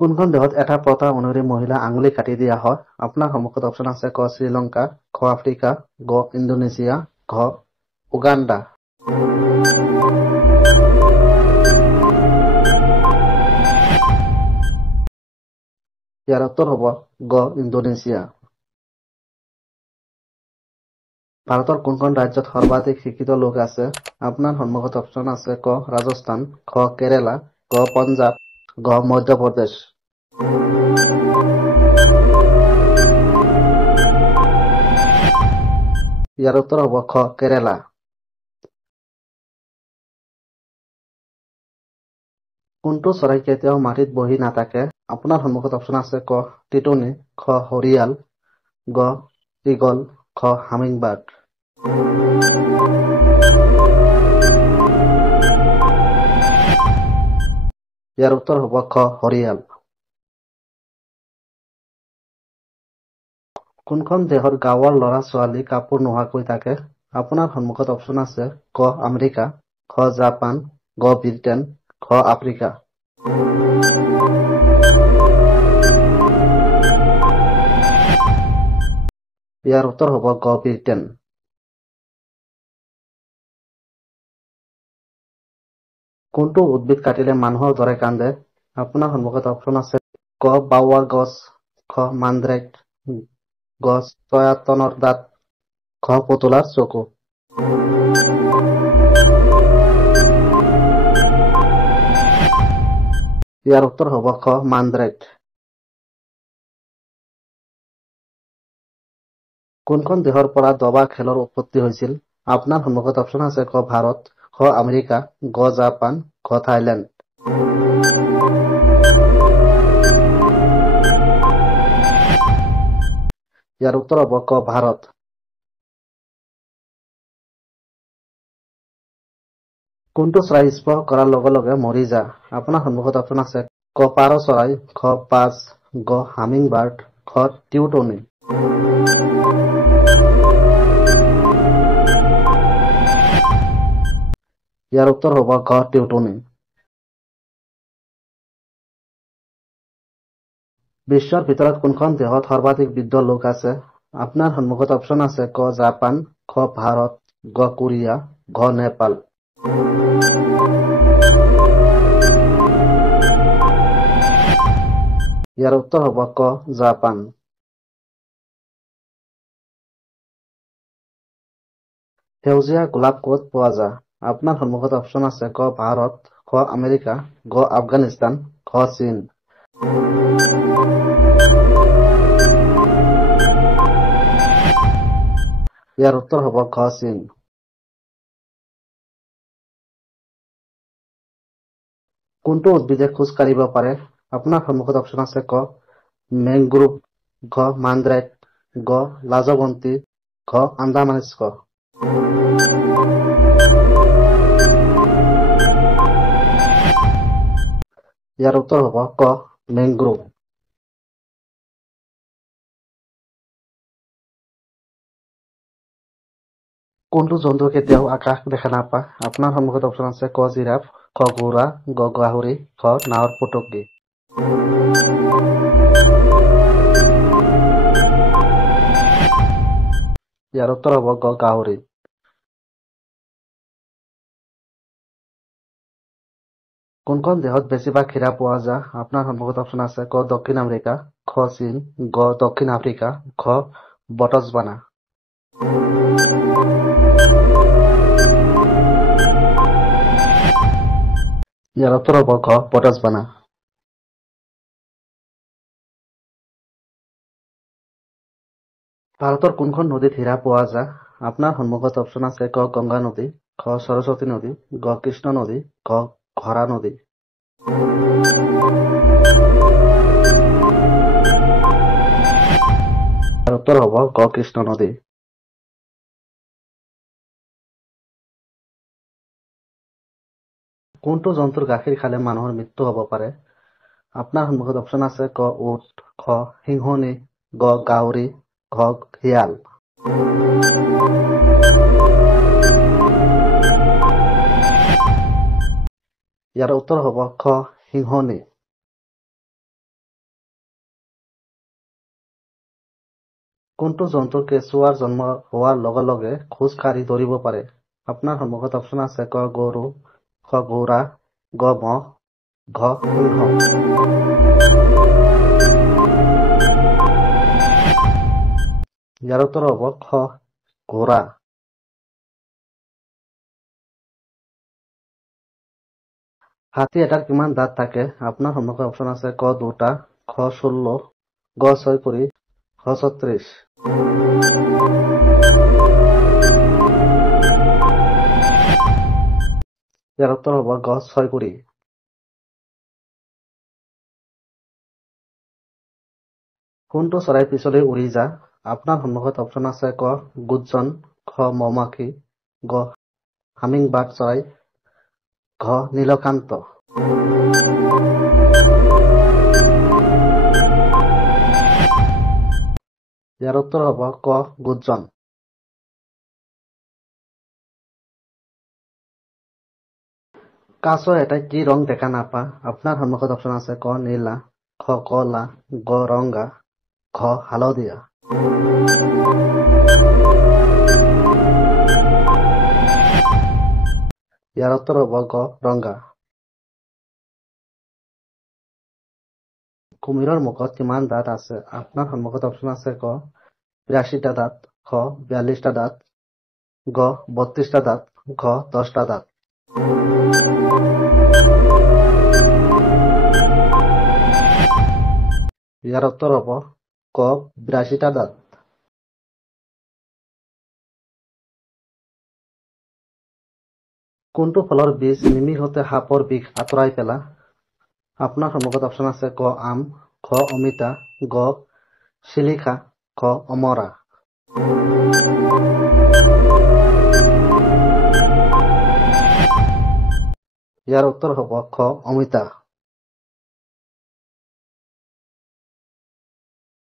কোনখন দেশত এটা প্ৰথা অনুসৰি মহিলা আঙুলি কাটি দিয়া হয়? আপোনাৰ সন্মুখত অপচন আছে ক শ্ৰীলংকা, খ আফ্ৰিকা, গ ইণ্ডোনেছিয়া, ঘ উগাণ্ডা। ইয়াৰ উত্তৰ হ'ব গ ইণ্ডোনেছিয়া। ভাৰতৰ কোনখন ৰাজ্যত সৰ্বাধিক শিক্ষিত লোক আছে? আপোনাৰ সন্মুখত অপচন আছে ক ৰাজস্থান, খ কেৰালা, গ পঞ্জাৱ, গ মধ্যপ্ৰদেশ। ইয়াৰ উত্তৰ হ'ব খ কেৰালা। কোনটো চৰাই কেতিয়াও মাটিত বহি নাথাকে? আপোনাৰ সন্মুখত অপচন আছে ক টিটনি, খ হৰিয়াল, গ ঈগল, খ হামিংবাৰ্ড। ইয়াৰ উত্তৰ হ'ব খ হৰিয়াল। কোনখন দেশৰ গাঁৱৰ ল'ৰা ছোৱালী কাপোৰ নোহোৱাকৈ থাকে? আপোনাৰ সন্মুখত অপচন আছে ক আমেৰিকা, খ জাপান, গ ব্ৰিটেইন, খ আফ্ৰিকা। ইয়াৰ উত্তৰ হ'ব গ ব্ৰিটেইন। কোনটো উদ্ভিদ কাটিলে মানুহৰ দৰে কান্দে? আপোনাৰ সন্মুখত অপচন আছে ক বাৱা গছ, খ মান্দ্ৰেক, গ চয়াতনৰ দাঁত, খ পুতলাৰ চকু। ইয়াৰ উত্তৰ হ'ব খ মান্দ্ৰেক। কোনখন দেশৰ পৰা দবা খেলৰ উৎপত্তি হৈছিল? আপোনাৰ সন্মুখত অপচন আছে খ ভাৰত, খ আমেৰিকা, গ জাপান, খ থাইলেণ্ড। ইয়াৰ উত্তৰ হ'ব ক ভাৰত। কোনটো চৰাই স্পৰ্শ কৰাৰ লগে লগে মৰি যায়? আপোনাৰ সন্মুখত অপচন আছে ক পাৰ চৰাই, খ বাজ, গ হামিংবাৰ্ড, খ টিউটনি। ইয়াৰ উত্তৰ হ'ব গ টিউটনি। বিশ্বৰ ভিতৰত কোনখন দেশত সৰ্বাধিক বৃদ্ধ লোক আছে? আপোনাৰ সন্মুখত অপচন আছে ক জাপান, খ ভাৰত, গ কোৰিয়া, ঘ নেপাল। ইয়াৰ উত্তৰ হ'ব ক জাপান। সেউজীয়া গোলাপ ক'ত পোৱা যায়? আপোনাৰ সন্মুখত অপচন আছে ক ভাৰত, খ আমেৰিকা, গ আফগানিস্তান, খ চীন। ইয়াৰ উত্তৰ হ'ব খ চীন। কোনটো উদ্ভিদে খোজ কাঢ়িব পাৰে? আপোনাৰ সন্মুখত অপচন আছে ক মেংগ্ৰোভ, ঘ মান্দ্ৰেক, গ লাজৱন্তী, ঘ আন্দামানিস্ক। ইয়াৰ উত্তৰ হ'ব ক মেংগ্ৰোভ। কোনটো জন্তু কেতিয়াও আকাশ দেখা নাপায়? আপোনাৰ সন্মুখত অপচন আছে ক জিৰাফ, খ ঘোঁৰা, গ গাহৰি, খ নাহৰ ফুটুকী। ইয়াৰ উত্তৰ হ'ব গ গাহৰি। কোনখন দেশত বেছিভাগ হীৰা পোৱা যায়? আপোনাৰ সন্মুখত অপচন আছে ক দক্ষিণ আমেৰিকা, খ চীন, গ দক্ষিণ আফ্ৰিকা, খ বটছৱানা। ইয়াৰ উত্তৰ হ'ব খ বটছৱানা। ভাৰতৰ কোনখন নদীত হীৰা পোৱা যায়? আপোনাৰ সন্মুখত অপচন আছে ক গংগা নদী, খ সৰস্বতী নদী, গ কৃষ্ণ নদী, খ ঘৰা নদী। ইয়াৰ উত্তৰ হ'ব গ কৃষ্ণ নদী। কোনটো জন্তুৰ গাখীৰ খালে মানুহৰ মৃত্যু হ'ব পাৰে? আপোনাৰ সন্মুখত অপচন আছে ক উট, খ সিংহনী, গ গাহৰি, ঘ শিয়াল। ইয়াৰ উত্তৰ হ'ব খ সিংহনী। কোনটো জন্তু কেঁচুৱাৰ জন্ম হোৱাৰ লগে লগে খোজ কাঢ়ি দৌৰিব পাৰে? আপোনাৰ সন্মুখত অপচন আছে ক গৰু, খ ঘোঁৰা, গ মহ, ঘ সিংহ। ইয়াৰ উত্তৰ হ'ব খ ঘোঁৰা। হাতী এটাৰ কিমান দাঁত থাকে? আপোনাৰ সন্মুখত অপচন আছে ক 2টা, খ 16, গ 46, খ 36। ইয়াৰ উত্তৰ হ'ব গ 46। কোনটো চৰাই পিছলৈ উৰি যা? আপোনাৰ সন্মুখত অপচন আছে ক গুঞ্জন, খ মৌমাখি, গ হামিংবাৰ্ড চৰাই, ঘ নীলকান্ত। ইয়াৰ উত্তৰ হ'ব ক গুঞ্জন। কাছ এটাই কি ৰং দেখা নাপা? আপোনাৰ সন্মুখত অপচন আছে ক নীলা, খ কলা, গ ৰঙা, ঘ হালধীয়া। ইয়াৰ উত্তৰ হ'ব গ ৰঙা। কুমিৰৰ মুখত কিমান দাঁত আছে? আপোনাৰ সন্মুখত অপচন আছে ক 82টা দাঁত, খ 42টা দাঁত, গ 32টা দাঁত, ঘ 10টা দাঁত। ইয়াৰ উত্তৰ হ'ব ক 82টা দাঁত। কোনটো ফলৰ বীজ নিমিষতে সাপৰ বিষ আঁতৰাই পেলা? আপোনাৰ সন্মুখত অপচন আছে ক আম, খ অমিতা, গ শিলিখা, খ অমৰা। ইয়াৰ উত্তৰ হ'ব খ অমিতা।